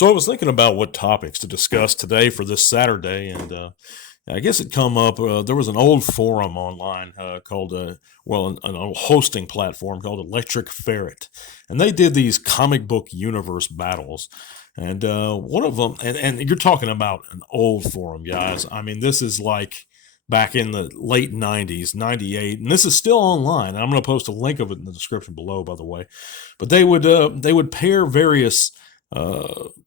So I was thinking about what topics to discuss today for this Saturday, and I guess it come up. There was an old forum online called, an old hosting platform called Electric Ferret, and they did these comic book universe battles. And one of them, and you're talking about an old forum, guys. I mean, this is like back in the late 90s, 98, and this is still online. I'm going to post a link of it in the description below, by the way. But they would pair various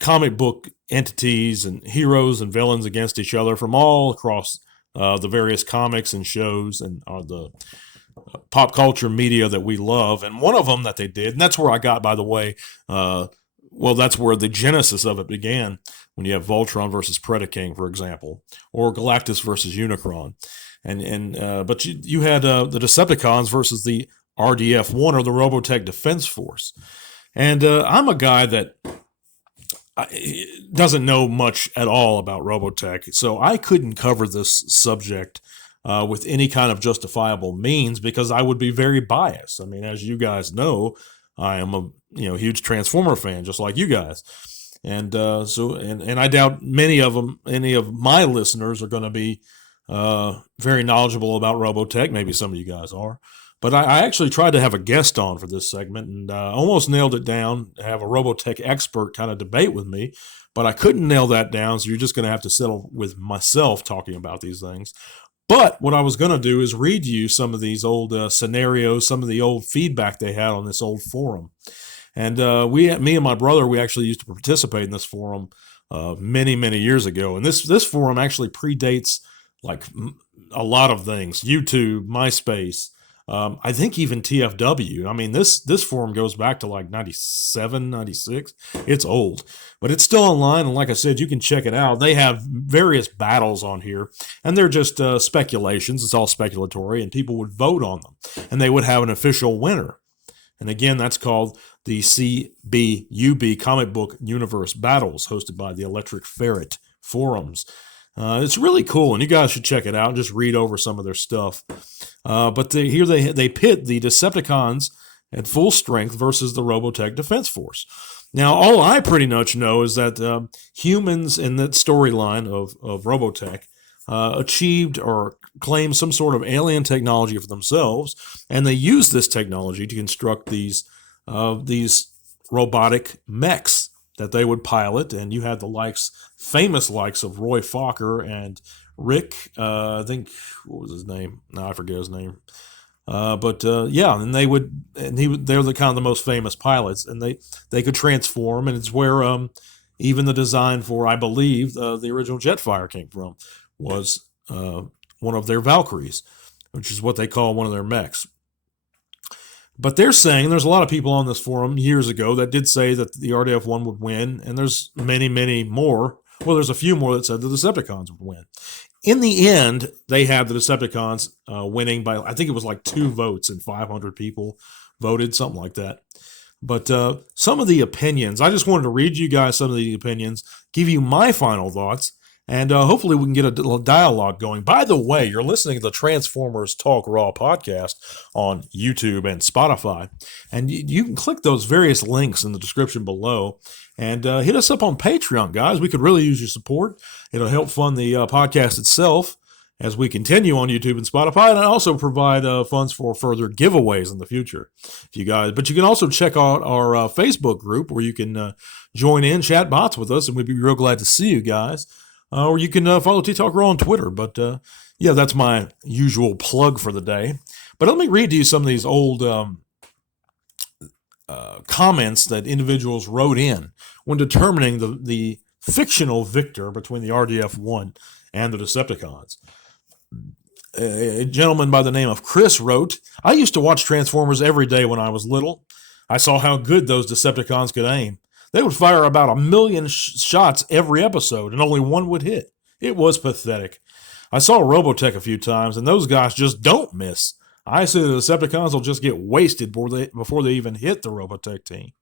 comic book entities and heroes and villains against each other from all across the various comics and shows and the pop culture media that we love. And one of them that they did, and that's where I got, by the way, that's where the genesis of it began, when you have Voltron versus Predaking, for example, or Galactus versus Unicron. But you had the Decepticons versus the RDF-1, or the Robotech Defense Force. And I'm a guy that doesn't know much at all about Robotech, so I couldn't cover this subject with any kind of justifiable means because I would be very biased. I mean, as you guys know, I am a huge Transformer fan, just like you guys, and I doubt any of my listeners are going to be very knowledgeable about Robotech. Maybe some of you guys are. But I actually tried to have a guest on for this segment and almost nailed it down, to have a Robotech expert kind of debate with me, but I couldn't nail that down, so you're just going to have to settle with myself talking about these things. But what I was going to do is read you some of these old scenarios, some of the old feedback they had on this old forum. And me and my brother, we actually used to participate in this forum many, many years ago. And this forum actually predates like a lot of things: YouTube, MySpace, I think even TFW. I mean, this forum goes back to like 97, 96. It's old, but it's still online. And like I said, you can check it out. They have various battles on here, and they're just speculations. It's all speculatory, and people would vote on them, and they would have an official winner. And again, that's called the CBUB Comic Book Universe Battles, hosted by the Electric Ferret forums. It's really cool, and you guys should check it out and just read over some of their stuff. But here they pit the Decepticons at full strength versus the Robotech Defense Force. Now, all I pretty much know is that humans in that storyline of Robotech achieved or claimed some sort of alien technology for themselves, and they used this technology to construct these robotic mechs that they would pilot. And you had the famous likes of Roy Fokker and Rick, I think, what was his name? No, I forget his name. They're the kind of the most famous pilots, and they could transform, and it's where even the design for, I believe, the original Jetfire came from, was one of their Valkyries, which is what they call one of their mechs. But they're saying, there's a lot of people on this forum years ago that did say that the RDF-1 would win, and there's many, many more. Well, there's a few more that said the Decepticons would win. In the end, they had the Decepticons winning by, I think it was like 2 votes, and 500 people voted, something like that. But some of the opinions, I just wanted to read you guys some of the opinions, give you my final thoughts, and hopefully we can get a little dialogue going. By the way, you're listening to the Transformers Talk Raw podcast on YouTube and Spotify. And you can click those various links in the description below and hit us up on Patreon, guys. We could really use your support. It'll help fund the podcast itself as we continue on YouTube and Spotify, and I also provide funds for further giveaways in the future. But you can also check out our Facebook group, where you can join in, chat bots with us, and we'd be real glad to see you guys. Or you can follow T-Talk Raw on Twitter. But that's my usual plug for the day. But let me read to you some of these old comments that individuals wrote in when determining the fictional victor between the RDF-1 and the Decepticons. A gentleman by the name of Chris wrote, "I used to watch Transformers every day when I was little. I saw how good those Decepticons could aim. They would fire about 1 million shots every episode, and only one would hit. It was pathetic. I saw Robotech a few times, and those guys just don't miss. I say the Decepticons will just get wasted before they even hit the Robotech team."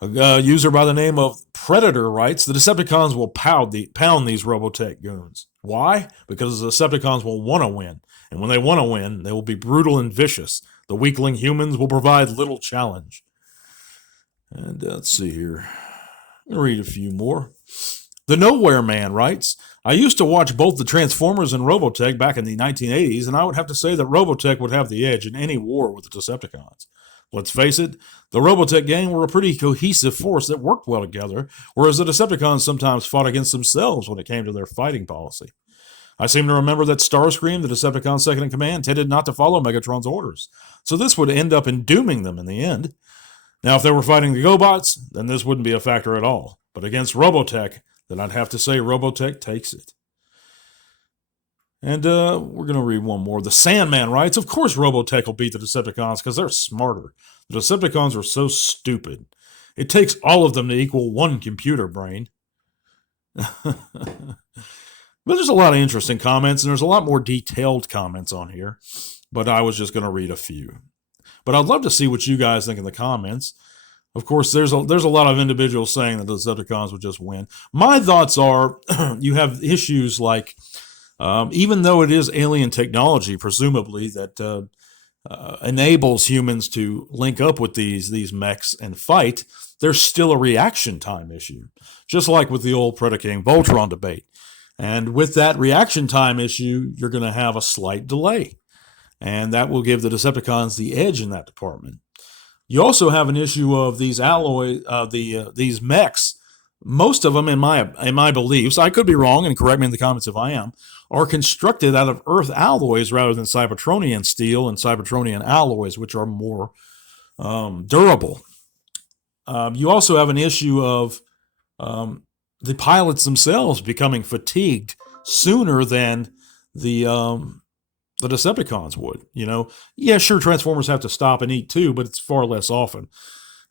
A user by the name of Predator writes, "The Decepticons will pound these Robotech goons. Why? Because the Decepticons will want to win. And when they want to win, they will be brutal and vicious. The weakling humans will provide little challenge." And let's see here. I'll read a few more. The Nowhere Man writes, I used to watch both the Transformers and Robotech back in the 1980s, and I would have to say that Robotech would have the edge in any war with the Decepticons. Let's face it, the Robotech gang were a pretty cohesive force that worked well together, whereas the Decepticons sometimes fought against themselves when it came to their fighting policy. I seem to remember that Starscream, the Decepticon second in command, tended not to follow Megatron's orders, so this would end up in dooming them in the end. Now, if they were fighting the GoBots, then this wouldn't be a factor at all, but against Robotech, then I'd have to say Robotech takes it. And we're going to read one more. The Sandman writes, of course Robotech will beat the Decepticons because they're smarter. The Decepticons are so stupid. It takes all of them to equal one computer brain. But there's a lot of interesting comments, and there's a lot more detailed comments on here. But I was just going to read a few. But I'd love to see what you guys think in the comments. Of course, there's a lot of individuals saying that the Decepticons would just win. My thoughts are you have issues like, even though it is alien technology, presumably, that enables humans to link up with these mechs and fight, there's still a reaction time issue, just like with the old Predaking Voltron debate. And with that reaction time issue, you're going to have a slight delay, and that will give the Decepticons the edge in that department. You also have an issue of these these mechs. Most of them, in my beliefs, I could be wrong, and correct me in the comments if I am, are constructed out of Earth alloys rather than Cybertronian steel and Cybertronian alloys, which are more durable. You also have an issue of the pilots themselves becoming fatigued sooner than the Decepticons would. Yeah, sure, Transformers have to stop and eat too, but it's far less often.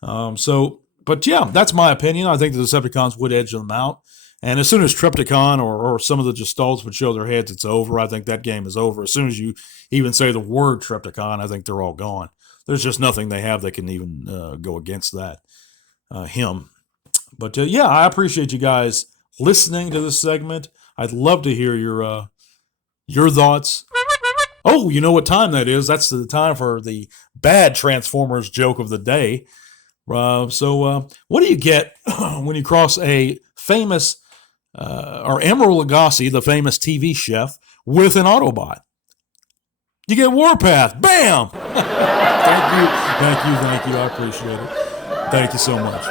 But yeah, that's my opinion. I think the Decepticons would edge them out. And as soon as Tripticon or some of the Gestalts would show their heads, it's over. I think that game is over. As soon as you even say the word Tripticon, I think they're all gone. There's just nothing they have that can even go against that, him. But yeah, I appreciate you guys listening to this segment. I'd love to hear your thoughts. Oh, you know what time that is? That's the time for the bad Transformers joke of the day. So what do you get when you cross a famous, or Emerald Lagasse, the famous TV chef, with an Autobot? You get Warpath. Bam! Thank you. I appreciate it. Thank you so much.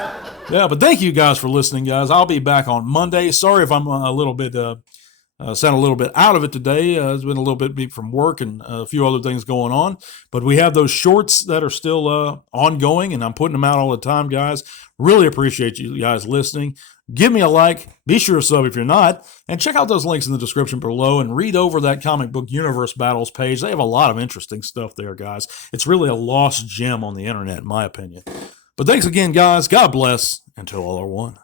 Yeah, but thank you guys for listening, guys. I'll be back on Monday. Sorry if I'm a little bit... sound a little bit out of it today. It's been a little bit beat from work and a few other things going on. But we have those shorts that are still ongoing, and I'm putting them out all the time, guys. Really appreciate you guys listening. Give me a like. Be sure to sub if you're not. And check out those links in the description below and read over that Comic Book Universe Battles page. They have a lot of interesting stuff there, guys. It's really a lost gem on the internet, in my opinion. But thanks again, guys. God bless. Until all are one.